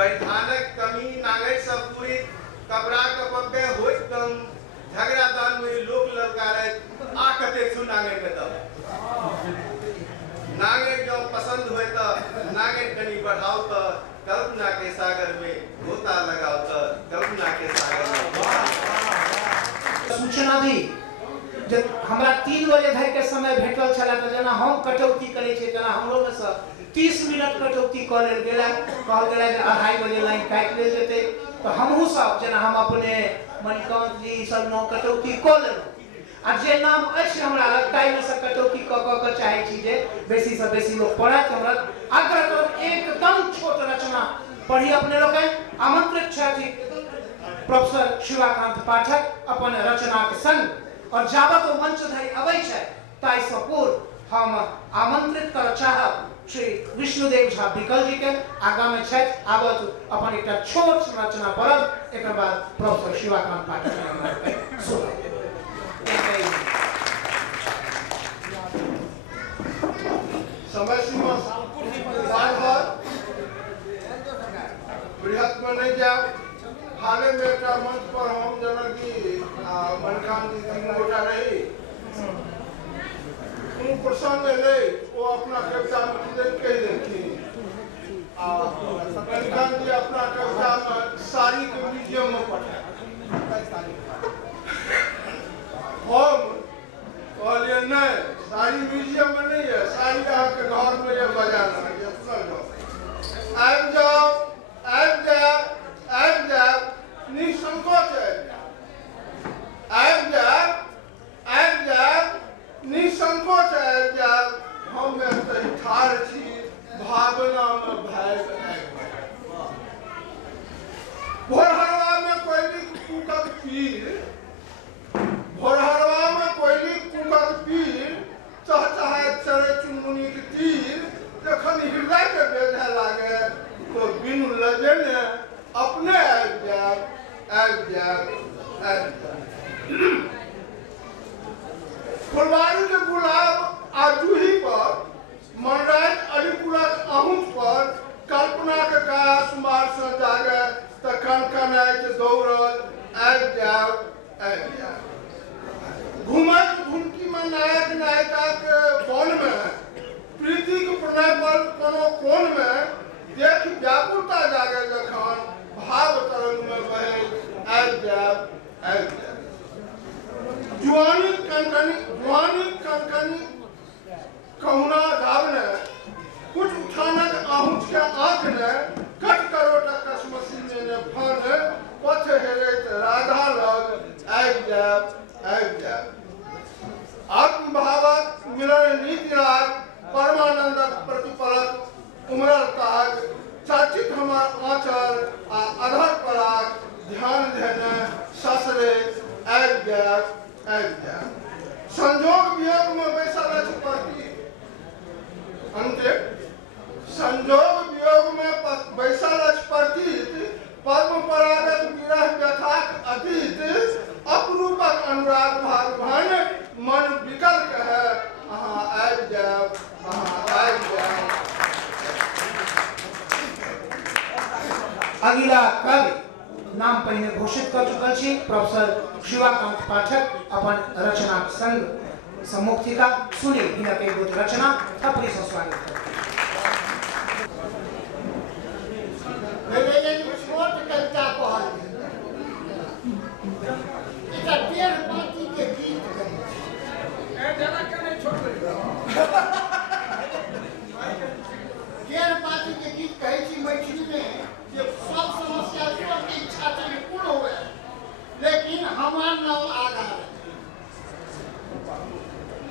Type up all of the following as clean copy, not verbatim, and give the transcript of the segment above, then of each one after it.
परिधानक कमी नागरिक सब पूरी कपड़ा कपबे होई कम झगड़ा दान में लोक ललकारे आ कते छु नागरिक में तब नागरिक जो पसंद हुए तो नागरिक कनी बढ़ाओ तो कल्पना के सागर में गोता लगाओ तो कल्पना के सागर में सूचना दी जब हमरा 3 बजे धरि के समय भेटल छला त जना हम कटौती करे छे जना हमरो में से 30 मिनट कटौती कर लेल गेला कहल गेला जे 2:30 बजे लाइन काट लेल जेते तो हमहु सब जना हम अपने मणिकांत जी सब नो कटौती कर लेलो आ जे नाम अछि हमरा लगताई में से कटौती क चाहे छी जे बेसी से बेसी लोग पढ़ा त हमरा आग्रह करब एकदम छोट रचना पढ़ी अपने लोग आमंत्रित छथि प्रोफेसर शिवाकांत पाठक अपन रचना के संग और जाबत ओ मंच धरि अबै छै ताई से पूर्व हम आमंत्रित कर चाहब श्री विष्णुदेव झा विकल जी के आगा में छथि आबत अपन एकटा छोट रचना पढ़ब एकर बाद प्रोफेसर शिवाकांत पाठक समय सीमा बृहत में नहीं जाओ हाल में एक मंच पर हम जना की मणिकांत जी तीन गोटा रही प्रसंग ले वो अपना कविता में कह देती मणिकांत जी अपना कविता में साड़ी के म्यूजियम में पढ़ा हम कहलिए नहीं साड़ी म्यूजियम में नहीं है साड़ी यहाँ के घर में ये बजाना आब जाओ निसंकोच आब जाओ निसंकोच आब जाओ हम ठाढ़ छी भावना में भाग भोरहरवा में कोयली कुकक पीर भोरहरवा में कोयली कुकक पीर चहचहाए चढ़े चुनमुनी के तीर जखन हृदय के बेधा लागे तो बिनु लजने अपने आबि जाब फुलवारी के गुलाब आ जूही पर मनराज अरिपुरक अहुत पर कल्पना के काश मार से जागे त कनकनाइत दौड़त आबि जाब घुमत घुमकी में नायक नायिका के वन में प्रीति के प्रणय पर कोनो कोन में देख व्याकुलता जागे जखन भाव तरंग में बहे आबि जाब जुआनी कनकनी कहुना धावने कुछ उठानक आहुच के आंख ने कट करोटक कसमसी में ने फन पथ हेरैत राधा लग आबि जाब आत्मभावक मिलन नीति राग परमानंदक प्रतिपलक उमरल ताज चर्चित हमार आंचल आ अधर पराग ध्यान देने ससरे आबि जाब संजोग वियोग में बैसल अछि पति अंते संजोग वियोग में बैसल अछि पति पद्म परागक विरह व्यथाक अतीत अपरूपक अनुराग भागवान मन विकल कहे अहाँ आबि जाब अगिला कवि नाम पहिने घोषित कर चुकल छी प्रोफेसर शिवाकांत पाठक अपन रचना संग सम्मुखिता सुनी हिनक एगो रचना थपड़ी से स्वागत करते मेरे एक छोट कविता कहल एकटा डेढ़ पाती के गीत कहे जना कने छोड़ डेढ़ पाती के गीत कहे छी मैथिली में जे सब समस्या सबके इच्छा से पूर्ण हुए लेकिन हमार नाम आगा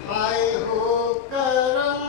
हाय हो करम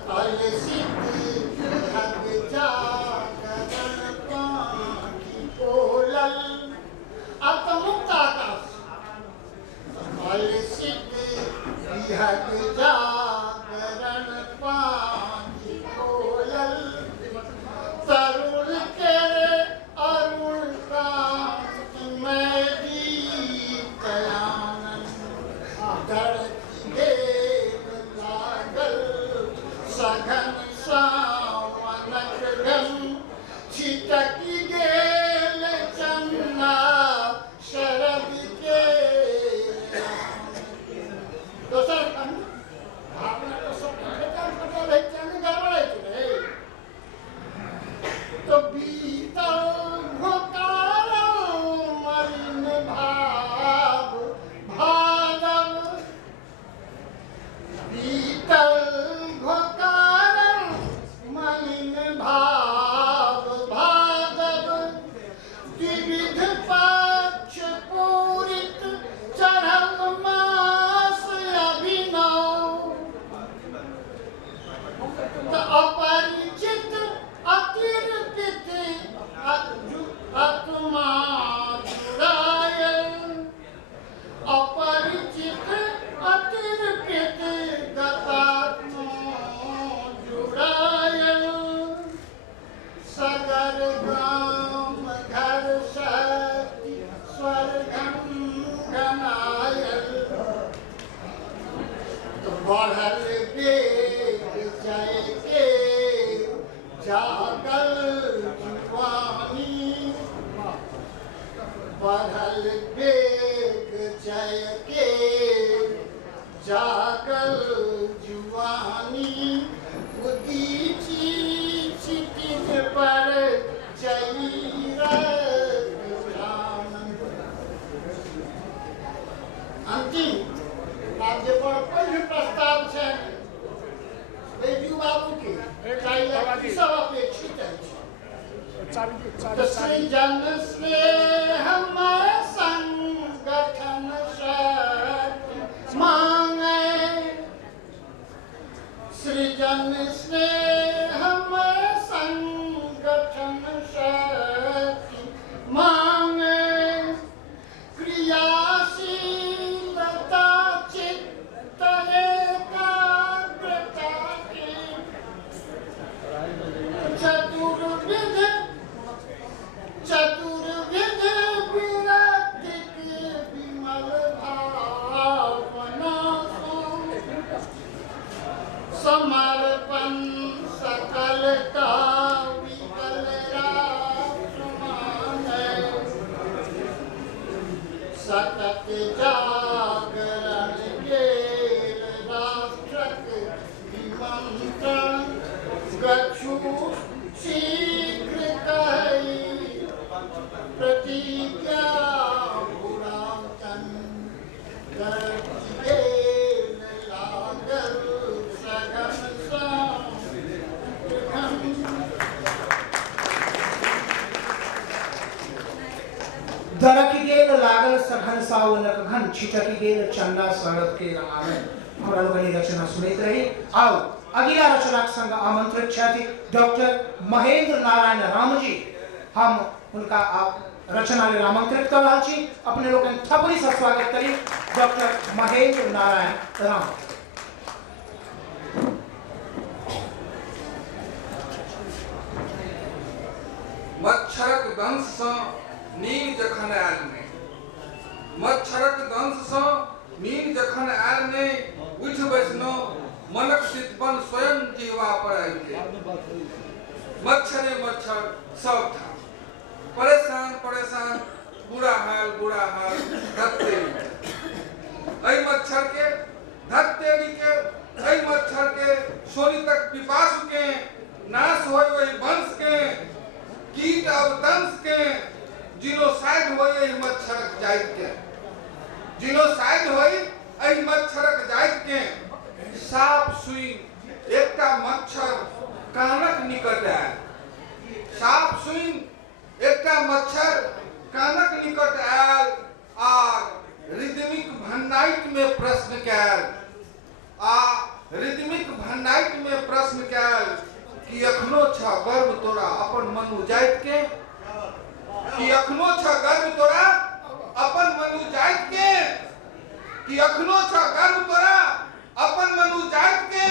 सकल सिद्ध हग जागरण पाखी बोलल। अब तो मुक्त आकाश सकल सिद्ध हग जागरण पाखी बोलल। तरुण के अरुण कांत में दीप दयानंद धरती देव लागल। सघन सावनक घन छिटकी गेल चन्ना शरद के। दोसर खंड भावना तो सब पटल है चंद गड़बड़ है तो बीतल घोकार मलिन भाव भादव। बीतल घोकार मलिन भाव भादव। द्विविध पक्ष पूरित चढ़ल मास अभिनव। अपरिचित अतिरपित आत्मा जुड़ायल। अपरिचित अतिरपित गतात्मा जुड़ायल। सगर गाम घर शक्ति स्वर्गम गनायल। बढ़ल वेग जय के जागल जुवानी। बढ़ल वेग जय के जागल जुवानी। उदीची क्षितिज पर जई अंतिम राज्य पर कोई प्रस्ताव है बेजू बाबू के चाहिए सब अपेक्षित है। तो सृजन स्नेह संगठन शक्ति मांगे। सृजन स्नेह संगठन शक्ति मांगे। क्रियाशीलता चित्त एकाग्रता की। चतुर्विध विरक्तिक विमल भावना समर्पण सकलता विकल राष्ट्र मांगे। सतत जागरण केल राष्ट्रक निमंत्रण। गच्छू शीघ्र कहि प्रतिज्ञा पुरातन। धरती गेल लागल सघन साम। दरक गेल लागल सघन सावनक घन छिटक गेल चंदा शरद के रंगावे। हमरा लोगन ई रचना सुनैत रही। आओ अगला रचनाक संग आमंत्रित छथि डॉक्टर महेंद्र नारायण राम जी। हम उनका आप रचना लेल आमंत्रित कर रहा छी। अपने लोगन थपड़ी से स्वागत करी डॉक्टर महेंद्र नारायण राम। मच्छरक दंश सँ नींद जखन आयल ने। मच्छरक दंश सँ नींद जखन आयल ने। उठि बैसलहुँ मनक चितवन स्वयं जीवा पर आबि गेल। मच्छरे मच्छर सब ठाम परेशान परेशान बुरा हाल धत्ते। ऐ मच्छर के धत्ते के ऐ मच्छर के सोनी तक पिपासु के नाश होय वही वंश के कीट अवतंस के जिनोसाइड होय ऐ मच्छरक जाइत के। जिनोसाइड होय ऐ मच्छरक जाइत के। साप सुई एकटा मच्छर कानक निकट आयल। साप सुई एकटा मच्छर कानक निकट आयल आ रिदमिक भंडाइट में प्रश्न कैल। आ रिदमिक भंडाइट में प्रश्न कि अखनो छ गर्व तोरा अपन मनु जाइत के, कि अखनो छ गर्व तोरा अपन मनु जाइत के, कि अखनो छ गर्व तोरा अपन मनु जाइत के,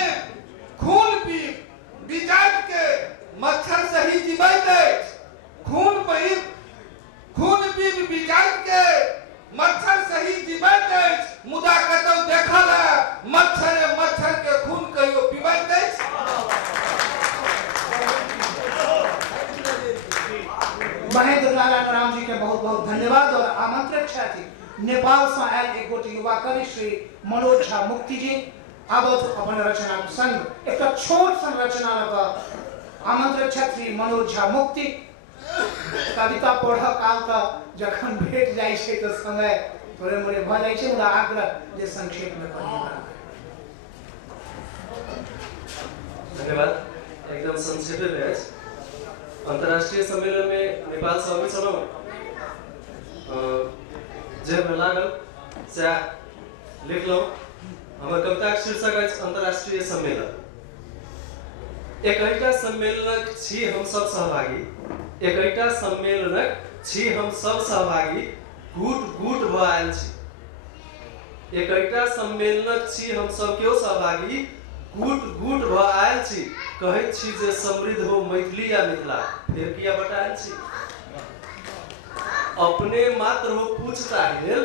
खून पीब बिजाइत के मच्छर सही जीवैत अछि, खून पीब बिजाइत के मच्छर सही जीवैत अछि, मुदा कतौ देखल है मच्छर के खून कहियो पीबैत अछि। महेंद्र नारायण राम जी के बहुत बहुत धन्यवाद। और आमंत्रित छथि नेपाल से आयल एक गोटे युवा कवि श्री मनोज झा मुक्ति जी। आब अपन रचना संग एक छोट सन रचना लग आमंत्रित छथि मनोज झा मुक्ति। कविता पढ़ काल का जखन भेट जाय छै तो समय थोड़े मोड़े भ जाय छै, मुदा आग्रह जे संक्षेप में धन्यवाद। एकदम संक्षेप में अंतर्राष्ट्रीय सम्मेलन में नेपाल से अबै छलहुँ, जे लागल से लिखलहुँ। हमर कविता के शीर्षक अछि अंतर्राष्ट्रीय सम्मेलन। एकटा सम्मेलनक छी हम सब सहभागी, एकटा सम्मेलनक छी हम सब सहभागी, घूट घूट भ आयल छी। एकटा सम्मेलनक छी हम सब केओ सहभागी, घूट घूट भ आयल छी। कहैत छी जे समृद्ध हो मैथिली या मिथिला, फिर किया बटायल छी। अपने मात्र हो पूछता हिल,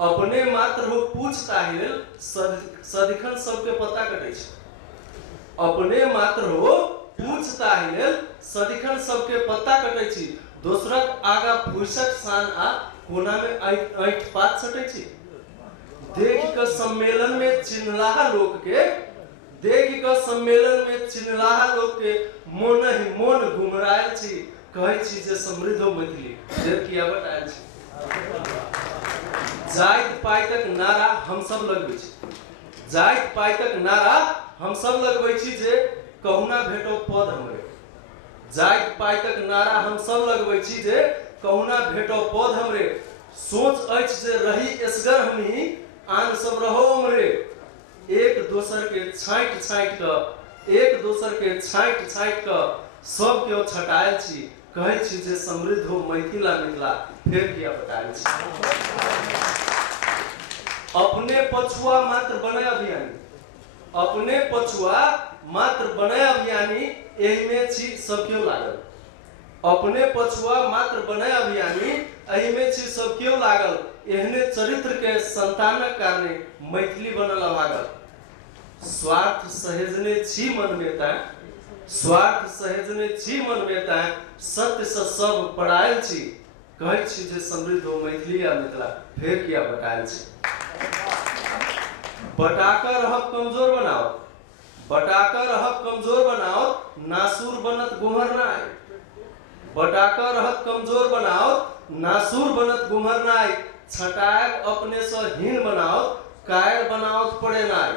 अपने मात्र हो पूछता हिल, सदिखन सबके पता कटै छै। अपने मात्र हो पूछता हिल, सदिखन सबके पता कटै छी। दोसरक आगा फुसक सान आ कोना में ऐठ पात सटै छी। देख के सम्मेलन में चिन्हलाहा लोक के, देख के सम्मेलन में चिन्हलाहा लोक के मोन ही मोन घुमरायल छी। कहै छी जे समृद्ध हो मैथिली, देर किया बटायल छी। जाइत पाइतक नारा हम सब लगबै छी, जाइत पाइतक नारा हम सब लगबै छी, जे कहुना भेटो पद हमरे। जाइत पाइतक नारा हम सब लगबै छी, जे कहुना भेटो पद हमरे। सोच अछि जे रही एसगर हमही, आन सब रहो हमरे। एक दोसर के छाँटि छाँटि क, एक दोसर के छाँटि छाँटि क सब केओ छटायल छी। कहै छी जे समृद्ध हो मैथिला मिथिला, फेर किया बटायल छी। अपने पछुआ मात्र बने अभियानी, अपने पछुआ मात्र बने अभियानी, एहि में छी सब केओ लागल। अपने पछुआ मात्र बने अभियानी, एहि में छी सब केओ लागल। एहने चरित्र के संतानक कारणे मैथिली बनल अभागल। स्वार्थ सहेजने छी मन में तैं, स्वार्थ सहेजने छी मन में तैं, सत्य से सब पढ़ायल छी। कहै छी जे समृद्ध हो मैथिली या मिथिला, फेर किया बटायल छी। बटाकर रहब कमजोर बनाओ, बटाकर रहब कमजोर बनाओ, नासूर बनत गुमहर नाय। बटाकर रहब कमजोर बनाओ, नासूर बनत गुमहर नाय। छटायब अपने से हीन बनाओ, कायर बनाओ पड़े नाय।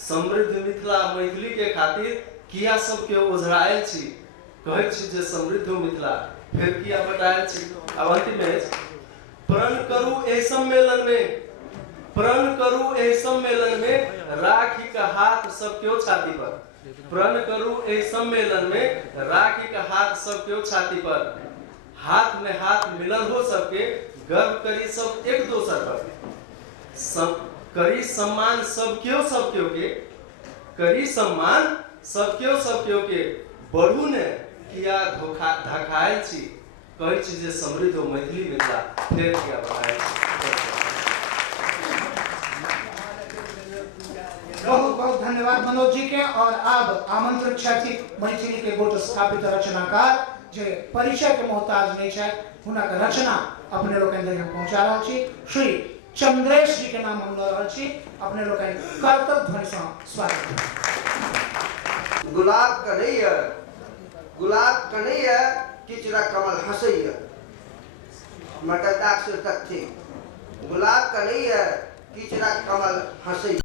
समृद्ध मिथिला मैथिली के खातिर किया सब के ओझरायल छी। कहै छी जे समृद्ध हो मिथिला, फिर किया बटायल छी। अब अंतिम में प्रण करू एहि सम्मेलन में, प्रण करू एहि सम्मेलन में, राखी का हाथ सब केओ छाती पर। प्रण करू एहि सम्मेलन में, राखी का हाथ सब केओ छाती पर। हाथ में हाथ मिलल हो सबके, गर्व करी सब एक दोसर पर। करी सम्मान सब केओ के, करी सम्मान सब केओ के। बढ़ू ने किया धखायल छी। कहै छी जे समृद्ध हो मैथिली मिथिला, फेर किया बटायल छी। बहुत बहुत धन्यवाद मनोज जी के। और अब आमंत्रित छथि मैथिली के गोट स्थापित रचनाकार जे परिचय के मोहताज नहीं है, हुनक रचना अपने लोग हम पहुंचा रहा छी। श्री चंद्रेश जी के नाम हम लऽ रहल छी। अपने लोग कर्तव्य ध्वनि से स्वागत। गुलाब कन्हैया, गुलाब कन्हैया किचरा कमल हंसैया, मटरदाक से तक थी। गुलाब कन्हैया किचरा कमल हंसैया।